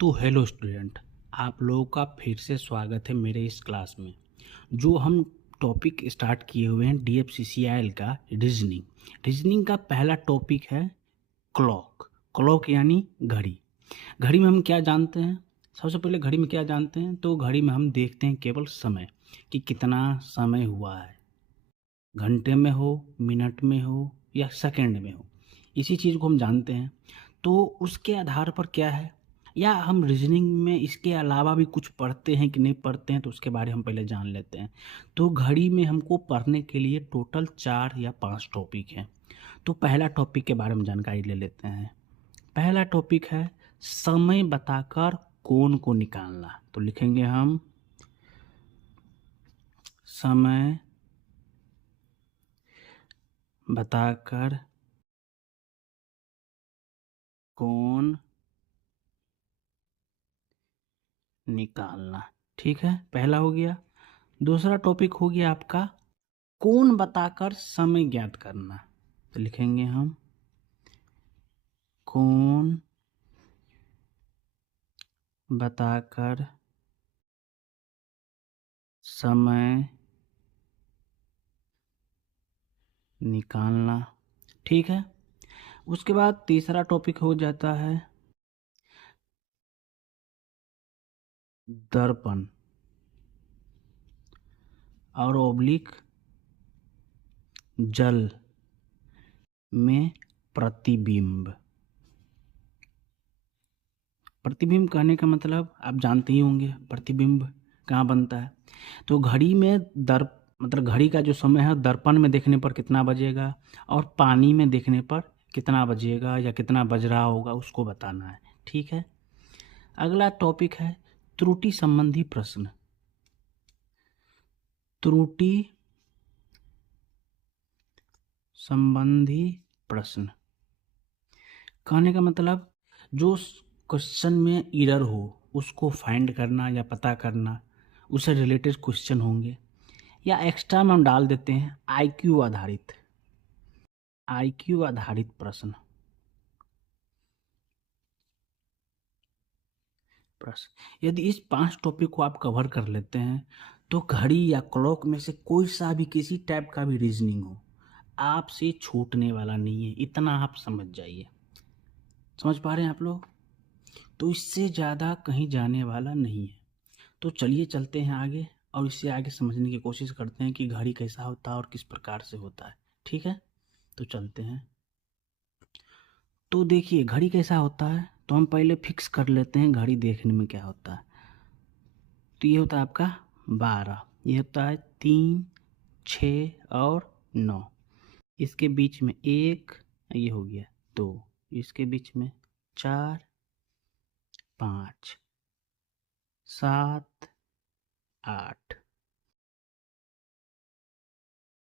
तो hello student, आप लोगों का फिर से स्वागत है मेरे इस क्लास में। जो हम टॉपिक स्टार्ट किए हुए हैं DFCCIL का रीजनिंग का पहला टॉपिक है क्लॉक। क्लॉक यानी घड़ी। घड़ी में हम क्या जानते हैं? सबसे पहले घड़ी में क्या जानते हैं? तो घड़ी में हम देखते हैं केवल समय कि कितना समय हुआ है, घंटे में हो, मिनट में हो या सेकंड में हो। इसी चीज़ को हम जानते हैं। तो उसके आधार पर क्या है, या हम रीजनिंग में इसके अलावा भी कुछ पढ़ते हैं कि नहीं पढ़ते हैं, तो उसके बारे में हम पहले जान लेते हैं। तो घड़ी में हमको पढ़ने के लिए टोटल 4 या 5 टॉपिक हैं। तो पहला टॉपिक के बारे में जानकारी ले लेते हैं। पहला टॉपिक है समय बताकर कोण को निकालना। तो लिखेंगे हम समय बताकर कोण निकालना। ठीक है, पहला हो गया। दूसरा टॉपिक हो गया आपका कोण बताकर समय ज्ञात करना। तो लिखेंगे हम कोण बताकर समय निकालना। ठीक है, उसके बाद तीसरा टॉपिक हो जाता है दर्पण और ओब्लिक जल में प्रतिबिंब। प्रतिबिंब कहने का मतलब आप जानते ही होंगे, प्रतिबिंब कहाँ बनता है। तो घड़ी में मतलब घड़ी का जो समय है दर्पण में देखने पर कितना बजेगा और पानी में देखने पर कितना बजेगा या कितना बज रहा होगा उसको बताना है। ठीक है, अगला टॉपिक है त्रुटि संबंधी प्रश्न। त्रुटि संबंधी प्रश्न कहने का मतलब जो क्वेश्चन में एरर हो उसको फाइंड करना या पता करना, उससे रिलेटेड क्वेश्चन होंगे। या एक्स्ट्रा में हम डाल देते हैं आईक्यू आधारित प्रश्न। यदि इस 5 टॉपिक को आप कवर कर लेते हैं तो घड़ी या क्लॉक में से कोई सा भी किसी टाइप का भी रीजनिंग हो आपसे छूटने वाला नहीं है। इतना आप समझ जाइए। समझ पा रहे हैं आप लोग? तो इससे ज़्यादा कहीं जाने वाला नहीं है। तो चलिए चलते हैं आगे और इससे आगे समझने की कोशिश करते हैं कि घड़ी कैसा होता है और किस प्रकार से होता है। ठीक है, तो चलते हैं। तो देखिए घड़ी कैसा होता है, तो हम पहले फिक्स कर लेते हैं घड़ी देखने में क्या होता है। तो ये होता है आपका 12, ये होता है 3, 6 और 9। इसके बीच में 1, ये हो गया 2, इसके बीच में 4, 5, 7, 8,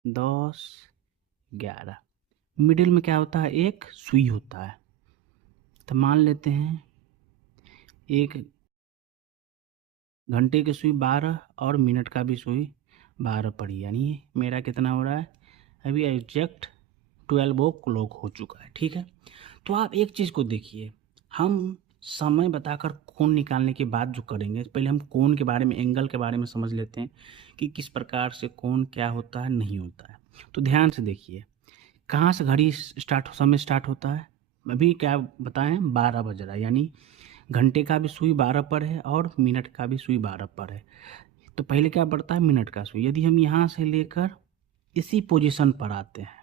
10, 11। मिडिल में क्या होता है, एक सुई होता है। तो मान लेते हैं एक घंटे की सुई 12 और मिनट का भी सुई 12 पड़ी, यानी मेरा कितना हो रहा है अभी एग्जैक्ट 12 ओ क्लॉक हो चुका है। ठीक है, तो आप एक चीज़ को देखिए, हम समय बताकर कोण निकालने के बाद जो करेंगे, पहले हम कोण के बारे में, एंगल के बारे में समझ लेते हैं कि किस प्रकार से कोण क्या होता है, नहीं होता है। तो ध्यान से देखिए कहाँ से घड़ी समय स्टार्ट होता है। अभी क्या बताएं, 12 बज रहा है, यानी घंटे का भी सुई 12 पर है और मिनट का भी सुई 12 पर है। तो पहले क्या बढ़ता है, मिनट का सुई। यदि हम यहाँ से लेकर इसी पोजीशन पर आते हैं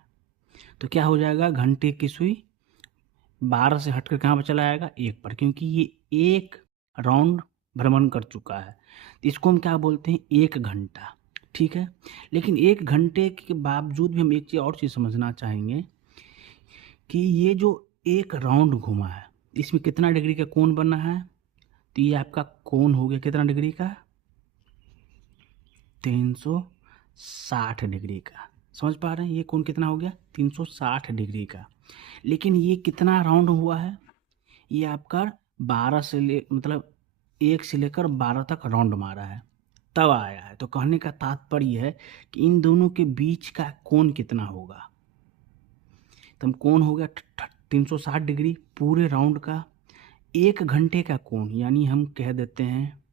तो क्या हो जाएगा, घंटे की सुई 12 से हटकर कहाँ पर चला जाएगा, 1 पर, क्योंकि ये एक राउंड भ्रमण कर चुका है। इसको हम क्या बोलते हैं, 1 घंटा। ठीक है, लेकिन 1 घंटे के बावजूद भी हम एक चीज़ और चीज़ समझना चाहेंगे कि ये जो एक राउंड घुमा है इसमें कितना डिग्री का कोण बना है। तो ये आपका कोण हो गया कितना डिग्री का, 360 डिग्री का। समझ पा रहे हैं, ये कोण कितना हो गया, 360 डिग्री का। लेकिन ये कितना राउंड हुआ है, ये आपका 12 से मतलब 1 से लेकर 12 तक राउंड मारा है तब आया है। तो कहने का तात्पर्य है कि इन दोनों के बीच का कोण कितना होगा। तो हम कोण हो गया 360 डिग्री पूरे राउंड का, 1 घंटे का कोण यानी हम कह देते हैं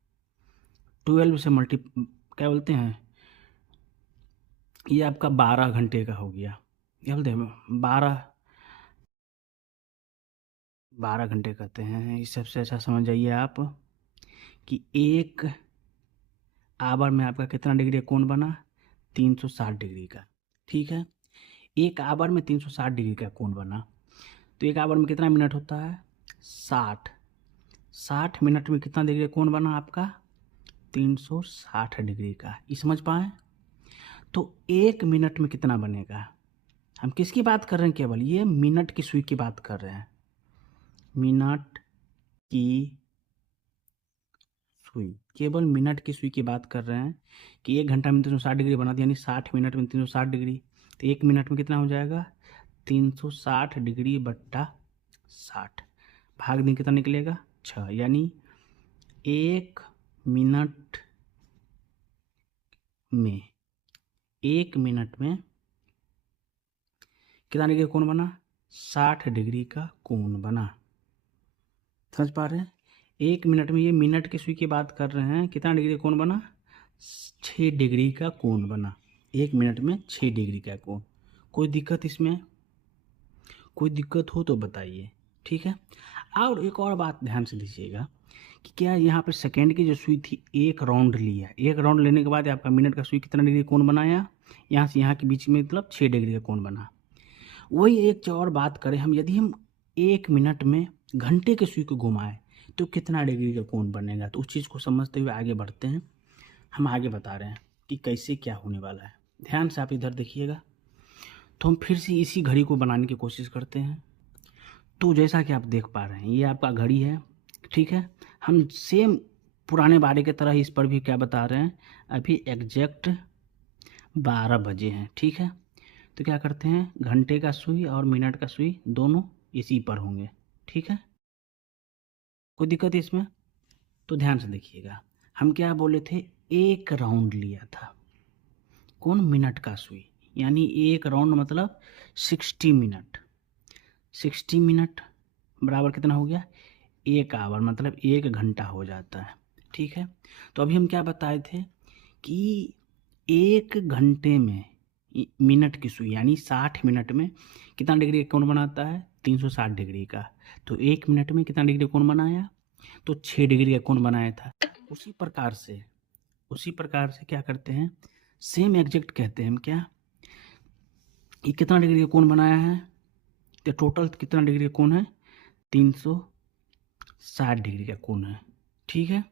12 से क्या बोलते हैं, ये आपका 12 घंटे का हो गया। क्या बोलते हैं, 12 घंटे कहते हैं। इस सबसे अच्छा समझ जाइए आप कि 1 आवर में आपका कितना डिग्री का कोण बना, 360 डिग्री का। ठीक है, 1 आवर में 360 डिग्री का कोण बना। तो 1 आवर में कितना मिनट होता है, 60 मिनट में कितना डिग्री का कोण बना आपका, 360 डिग्री का। ये समझ पाए। तो 1 मिनट में कितना बनेगा, हम किसकी बात कर रहे हैं, केवल ये मिनट की सुई की बात कर रहे हैं, मिनट की सुई, केवल मिनट की सुई की बात कर रहे हैं कि 1 घंटा में 360 डिग्री बना दिया, यानी 60 मिनट में 360 डिग्री। तो 1 मिनट में कितना हो जाएगा, 360 डिग्री बट्टा 60, भाग दें कितना निकलेगा, 6। यानी 1 मिनट में 1 मिनट में कितना डिग्री का कोण बना, 60 डिग्री का कोण बना। समझ पा रहे हैं। 1 मिनट में, ये मिनट की सुई की बात कर रहे हैं, कितना डिग्री का कोण बना, 6 डिग्री का कोण बना। 1 मिनट में 6 डिग्री का कोण। कोई दिक्कत इसमें, कोई दिक्कत हो तो बताइए। ठीक है, और एक और बात ध्यान से दीजिएगा कि क्या यहाँ पर सेकेंड की जो सुई थी, 1 राउंड लिया, 1 राउंड लेने के बाद आपका मिनट का सुई कितना डिग्री का कोण बनाया, यहाँ से यहाँ के बीच में मतलब 6 डिग्री का कोण बना। वही एक और बात करें हम, यदि हम 1 मिनट में घंटे के सुई को घुमाएं तो कितना डिग्री का कोण बनेगा। तो उस चीज़ को समझते हुए आगे बढ़ते हैं। हम आगे बता रहे हैं कि कैसे क्या होने वाला है। ध्यान से आप इधर देखिएगा। तो हम फिर से इसी घड़ी को बनाने की कोशिश करते हैं। तो जैसा कि आप देख पा रहे हैं, ये आपका घड़ी है। ठीक है, हम सेम पुराने बारे की तरह इस पर भी क्या बता रहे हैं, अभी एग्जैक्ट 12 बजे हैं। ठीक है, तो क्या करते हैं, घंटे का सुई और मिनट का सुई दोनों इसी पर होंगे। ठीक है, कोई दिक्कत है इसमें। तो ध्यान से देखिएगा, हम क्या बोले थे, 1 राउंड लिया था, कौन, मिनट का सुई, यानी 1 राउंड मतलब 60 मिनट। 60 मिनट बराबर कितना हो गया, 1 आवर, मतलब 1 घंटा हो जाता है। ठीक है, तो अभी हम क्या बताए थे कि 1 घंटे में मिनट की सुई यानी 60 मिनट में कितना डिग्री का कोण बनाता है, 360 डिग्री का। तो 1 मिनट में कितना डिग्री कोण बनाया, तो 6 डिग्री का कोण बनाया था। उसी प्रकार से क्या करते हैं, सेम एग्जैक्ट कहते हैं हम, क्या ये कितना डिग्री का कोण बनाया है, तो टोटल कितना डिग्री का कोण है, 360 डिग्री का कोण है। ठीक है,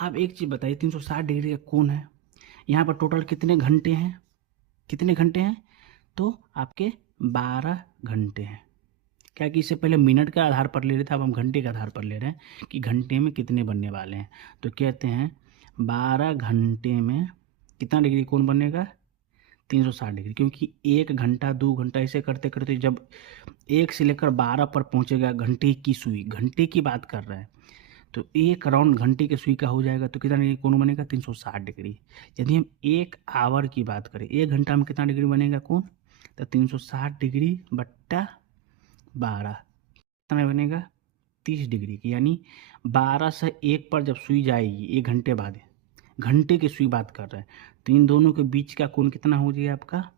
आप एक चीज़ बताइए, 360 डिग्री का कोण है, यहाँ पर टोटल कितने घंटे हैं, कितने घंटे हैं, तो आपके 12 घंटे हैं। क्या कि इससे पहले मिनट के आधार पर ले रहे थे, अब हम घंटे के आधार पर ले रहे हैं कि घंटे में कितने बनने वाले हैं। तो कहते हैं 12 घंटे में कितना डिग्री कोण बनेगा, 360 डिग्री, क्योंकि 1 घंटा 2 घंटा ऐसे करते करते जब 1 से लेकर 12 पर पहुंचेगा, घंटे की सुई, घंटे की बात कर रहे हैं, तो 1 राउंड घंटे के सुई का हो जाएगा, तो कितना डिग्री कोण बनेगा, 360 डिग्री। यदि हम 1 आवर की बात करें, 1 घंटा में कितना डिग्री बनेगा कोण, तो 360 डिग्री बट्टा 12 कितना बनेगा, 30 डिग्री की। यानी 12 से 1 पर जब सुई जाएगी 1 घंटे बाद, घंटे की सुई बात कर रहे हैं, तो इन दोनों के बीच का कोण कितना हो जाएगा आपका,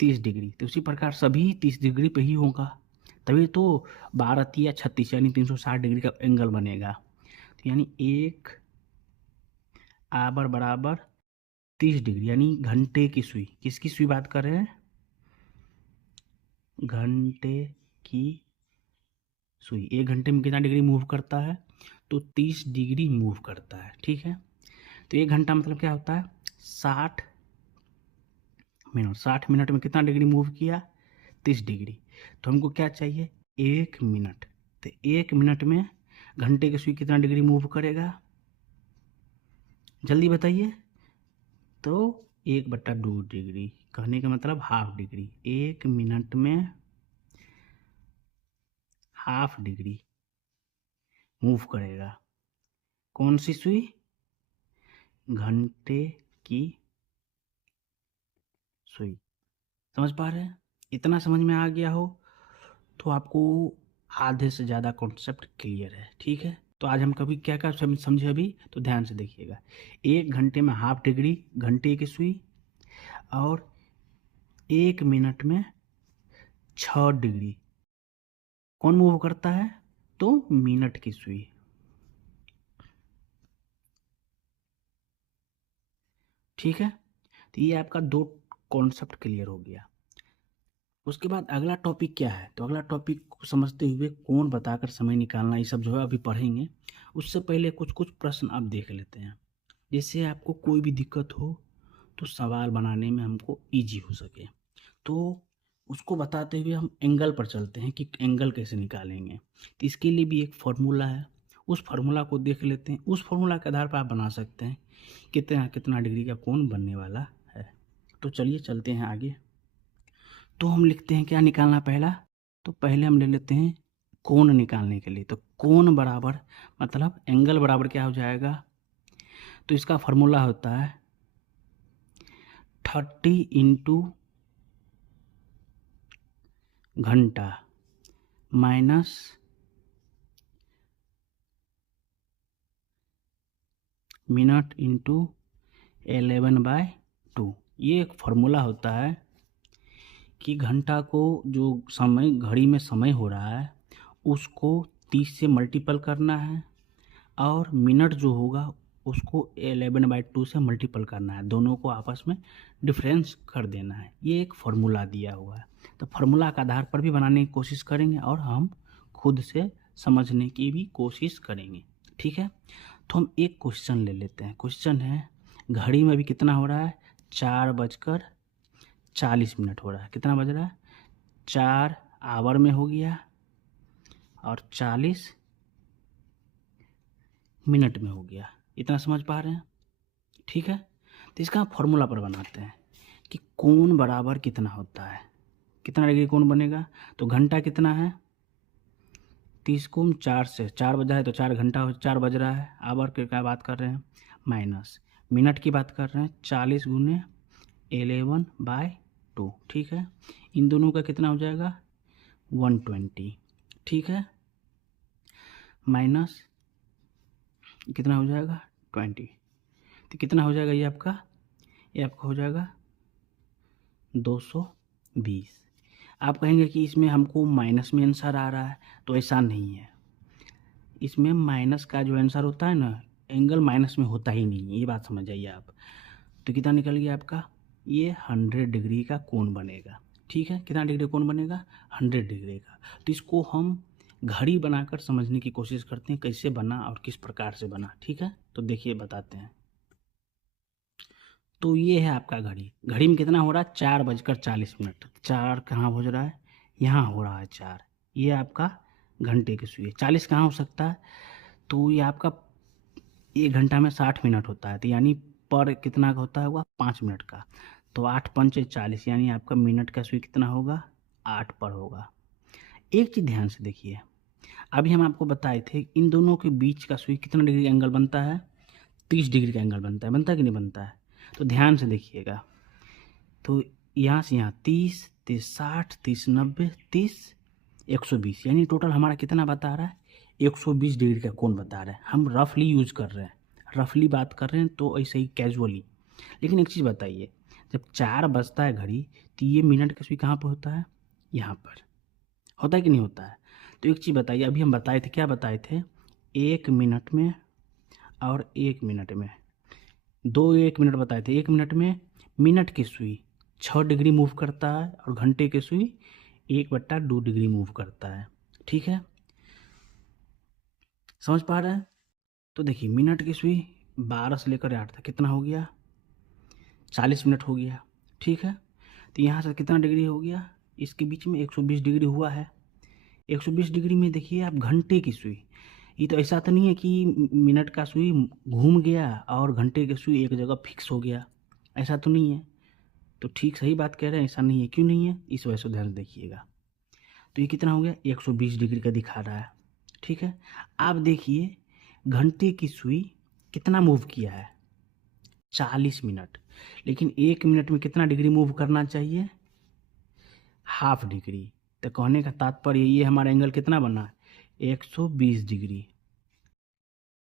30 डिग्री। तो उसी प्रकार सभी 30 डिग्री पे ही होगा, तभी तो 12 तिया 36 यानी 360 डिग्री का एंगल बनेगा। तो यानी 1 आवर बराबर 30 डिग्री, यानी घंटे की सुई, किसकी सुई बात कर रहे हैं, घंटे की सुई। 1 घंटे में कितना डिग्री मूव करता है, तो 30 डिग्री मूव करता है। ठीक है, तो 1 घंटा मतलब क्या होता है, 60 मिनट। 60 मिनट में कितना डिग्री मूव किया, 30 डिग्री। तो हमको क्या चाहिए, 1 मिनट। तो 1 मिनट में घंटे की सुई कितना डिग्री मूव करेगा, जल्दी बताइए। तो 1/2 डिग्री, कहने का मतलब हाफ डिग्री। 1 मिनट में हाफ डिग्री मूव करेगा, कौन सी सुई, घंटे की सुई। समझ पा रहे हैं, इतना समझ में आ गया हो तो आपको आधे से ज़्यादा कॉन्सेप्ट क्लियर है, ठीक है। तो आज हम कभी क्या क्या समझे अभी, तो ध्यान से देखिएगा। 1 घंटे में हाफ डिग्री घंटे की सुई, और 1 मिनट में 6 डिग्री कौन मूव करता है, तो मिनट की सुई। ठीक है, तो ये आपका 2 कॉन्सेप्ट क्लियर हो गया। उसके बाद अगला टॉपिक क्या है, तो अगला टॉपिक को समझते हुए कोण बताकर समय निकालना, ये सब जो है अभी पढ़ेंगे। उससे पहले कुछ कुछ प्रश्न आप देख लेते हैं, जिससे आपको कोई भी दिक्कत हो तो सवाल बनाने में हमको इजी हो सके। तो उसको बताते हुए हम एंगल पर चलते हैं कि एंगल कैसे निकालेंगे। तो इसके लिए भी एक फार्मूला है, उस फार्मूला को देख लेते हैं। उस फार्मूला के आधार पर आप बना सकते हैं कितना कितना डिग्री का कोण बनने वाला है। तो चलिए चलते हैं आगे। तो हम लिखते हैं क्या निकालना पहला, तो पहले हम ले लेते हैं कोण निकालने के लिए। तो कोण बराबर मतलब एंगल बराबर क्या हो जाएगा, तो इसका फार्मूला होता है 30 इंटू घंटा माइनस मिनट इंटू 11/2। ये एक फार्मूला होता है कि घंटा को जो समय घड़ी में समय हो रहा है उसको 30 से मल्टीपल करना है, और मिनट जो होगा उसको 11/2 से मल्टीपल करना है। दोनों को आपस में डिफरेंस कर देना है। ये एक फार्मूला दिया हुआ है। तो फार्मूला के आधार पर भी बनाने की कोशिश करेंगे और हम खुद से समझने की भी कोशिश करेंगे, ठीक है। तो हम एक क्वेश्चन ले लेते हैं। क्वेश्चन है घड़ी में अभी कितना हो रहा है, 4:40 हो रहा है। कितना बज रहा है, 4 आवर में हो गया और 40 मिनट में हो गया। इतना समझ पा रहे हैं, ठीक है। तो इसका फॉर्मूला पर बनाते हैं कि कोण बराबर कितना होता है, कितना डिग्री कोण बनेगा। तो घंटा कितना है, 30 को 4 से 4 बजा है तो 4 घंटा 4 बज रहा है। आवर की क्या बात कर रहे हैं, माइनस मिनट की बात कर रहे हैं, 40 गुने 11/2, ठीक है। इन दोनों का कितना हो जाएगा 120, ठीक है, माइनस कितना हो जाएगा 20। तो कितना हो जाएगा ये आपका हो जाएगा 220। आप कहेंगे कि इसमें हमको माइनस में आंसर आ रहा है, तो ऐसा नहीं है। इसमें माइनस का जो आंसर होता है ना, एंगल माइनस में होता ही नहीं है, ये बात समझ जाइए आप। तो कितना निकल गया आपका, ये 100 डिग्री का कोण बनेगा, ठीक है। कितना डिग्री कोण बनेगा, 100 डिग्री का। तो इसको हम घड़ी बनाकर समझने की कोशिश करते हैं कैसे बना और किस प्रकार से बना, ठीक है। तो देखिए बताते हैं। तो ये है आपका घड़ी, घड़ी में कितना हो रहा है 4:40। 4 कहाँ हो रहा है, यहाँ हो रहा है 4। ये आपका घंटे की सुई है। 40 कहाँ हो सकता है, तो ये आपका 1 घंटा में 60 मिनट होता है, तो यानी पर कितना का होता होगा 5 मिनट का। तो 8 पंचे 40, यानी आपका मिनट का सुई कितना होगा 8 पर होगा। एक चीज़ ध्यान से देखिए, अभी हम आपको बताए थे इन दोनों के बीच का सुई कितना डिग्री एंगल बनता है, 30 डिग्री का एंगल बनता है कि नहीं बनता है। तो ध्यान से देखिएगा, तो यहाँ से यहाँ 30, 30, 60, 30, 90, 30, 120, यानी टोटल हमारा कितना बता रहा है 120 डिग्री का कोण बता रहा है। हम रफली यूज़ कर रहे हैं, रफली बात कर रहे हैं, तो ऐसे ही कैजुअली। लेकिन एक चीज़ बताइए, जब 4 बजता है घड़ी, तो ये मिनट का सुई कहाँ पर होता है, यहाँ पर होता है कि नहीं होता है। तो एक चीज़ बताइए, अभी हम बताए थे, क्या बताए थे, 1 मिनट में और 1 मिनट में 1 मिनट बताए थे। 1 मिनट में मिनट की सुई 6 डिग्री मूव करता है और घंटे की सुई 1/2 डिग्री मूव करता है, ठीक है। समझ पा रहे हैं। तो देखिए मिनट की सुई 12 से लेकर 8 तक कितना हो गया 40 मिनट हो गया, ठीक है। तो यहाँ से कितना डिग्री हो गया, इसके बीच में 120 डिग्री हुआ है। 120 डिग्री में देखिए आप घंटे की सुई, ये तो ऐसा तो नहीं है कि मिनट का सुई घूम गया और घंटे की सुई एक जगह फिक्स हो गया, ऐसा तो नहीं है। तो ठीक सही बात कह रहे हैं, ऐसा नहीं है। क्यों नहीं है, इस वजह से ध्यान से देखिएगा। तो ये कितना हो गया 120 डिग्री का दिखा रहा है, ठीक है। आप देखिए घंटे की सुई कितना मूव किया है 40 मिनट, लेकिन 1 मिनट में कितना डिग्री मूव करना चाहिए, हाफ डिग्री। तो कहने का तात्पर्य ये हमारा एंगल कितना बना है, 120 डिग्री।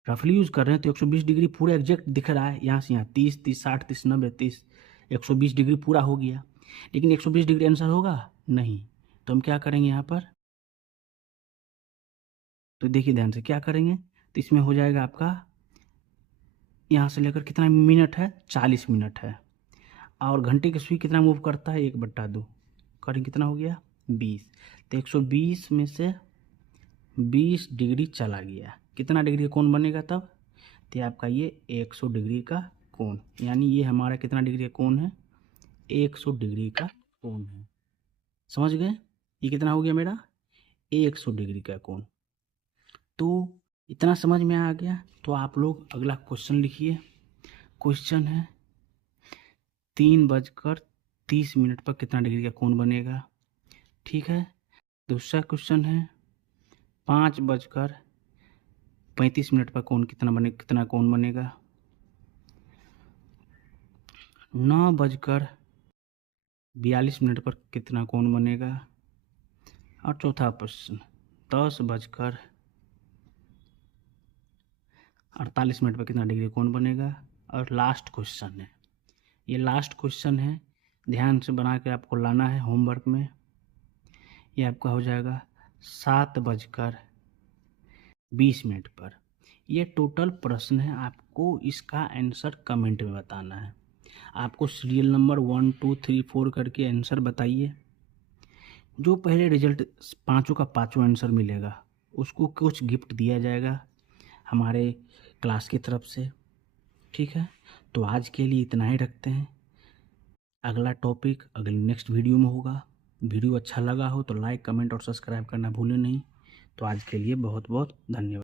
रफली यूज़ कर रहे हैं तो 120 डिग्री पूरा एग्जैक्ट दिख रहा है, यहाँ से यहाँ 30, 30, 60, 30, 90, 30, 120 डिग्री पूरा हो गया। लेकिन 120 डिग्री आंसर होगा नहीं, तो हम क्या करेंगे यहाँ पर, तो देखिए ध्यान से क्या करेंगे, तो इसमें हो जाएगा आपका यहाँ से लेकर कितना मिनट है, 40 मिनट है। और घंटे की सुई कितना मूव करता है, 1/2 करें, कितना हो गया 20। तो 120 में से 20 डिग्री चला गया, कितना डिग्री का कोण बनेगा तब, तो आपका ये 100 डिग्री का कोण, यानी ये हमारा कितना डिग्री का कोण है, 100 डिग्री का कोण है। समझ गए, ये कितना हो गया मेरा 100 डिग्री का कोण। तो इतना समझ में आ गया, तो आप लोग अगला क्वेश्चन लिखिए। क्वेश्चन है 3:30 पर कितना डिग्री का कोण बनेगा, ठीक है। दूसरा क्वेश्चन है 5:35 पर कितना कोण बनेगा। 9:42 पर कितना कोण बनेगा। और चौथा प्रश्न 10:48 पर कितना डिग्री कोण बनेगा। और लास्ट क्वेश्चन है, ये लास्ट क्वेश्चन है, ध्यान से बना के आपको लाना है होमवर्क में। ये आपका हो जाएगा 7:20 पर। ये टोटल प्रश्न है, आपको इसका आंसर कमेंट में बताना है। आपको सीरियल नंबर 1, 2, 3, 4 करके आंसर बताइए। जो पहले रिजल्ट पाँचों का पाँचों आंसर मिलेगा उसको कुछ गिफ्ट दिया जाएगा हमारे क्लास की तरफ से, ठीक है। तो आज के लिए इतना ही रखते हैं, अगला टॉपिक अगली नेक्स्ट वीडियो में होगा। वीडियो अच्छा लगा हो तो लाइक, कमेंट और सब्सक्राइब करना भूलें नहीं। तो आज के लिए बहुत बहुत धन्यवाद।